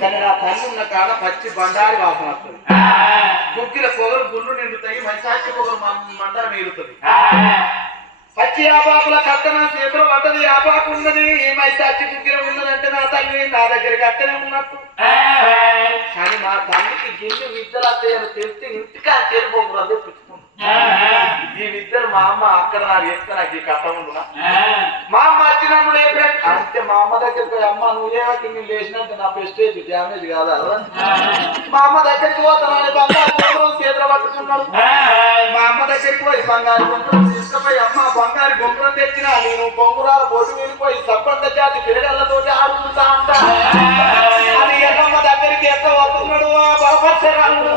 కానీ నా తల్లి ఉన్న కాడ పచ్చి బండారి వాసన వస్తుంది. గుగ్గిల పొగలు గుళ్ళు నిండుతాయి, మంచి పొగలు మండల మిగులుతుంది. పచ్చి ఆపాకుల కట్టన చేతులు పట్టది, ఆపాకు ఉన్నది, మైసాచి గుగ్గిల ఉన్నదంటే నా తల్లి నా దగ్గరికి అట్టనే ఉన్నట్టు. కానీ మా తల్లికి గిల్లి విద్యలు అత్తయ్యను తెలిసి ఇంటికా చేరుకోకుండా తెప్పించుకుంది. ఈ విద్యలు మా అమ్మ అక్కడ నాకు చెప్తే నాకు ఈ కట్ట ఉండునా. మా అమ్మ వచ్చినప్పుడు అంటే మా అమ్మ దగ్గరికి పోయి అమ్మ నువ్వేమకి నేను లేచినట్టు నా ప్రెస్టేజ్ డ్యామేజ్ కాదా. మా అమ్మ దగ్గరికి పోతానని బంగారు బొమ్మలు చేతులు పట్టుకున్నాడు. మా అమ్మ దగ్గరికి పోయి బంగారు బొమ్మలు తీసుకుపోయి అమ్మ బంగారు బొమ్మలు తెచ్చినా నేను బొంగురాలు బొట్టు వెళ్ళిపోయి సబ్బంత జాతి పిల్లలతోటి ఆడుకుంటా అంటా అని ఎల్లమ్మ దగ్గరికి ఎంత వస్తున్నాడు బాబర్సరాముడు.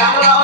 రాముడు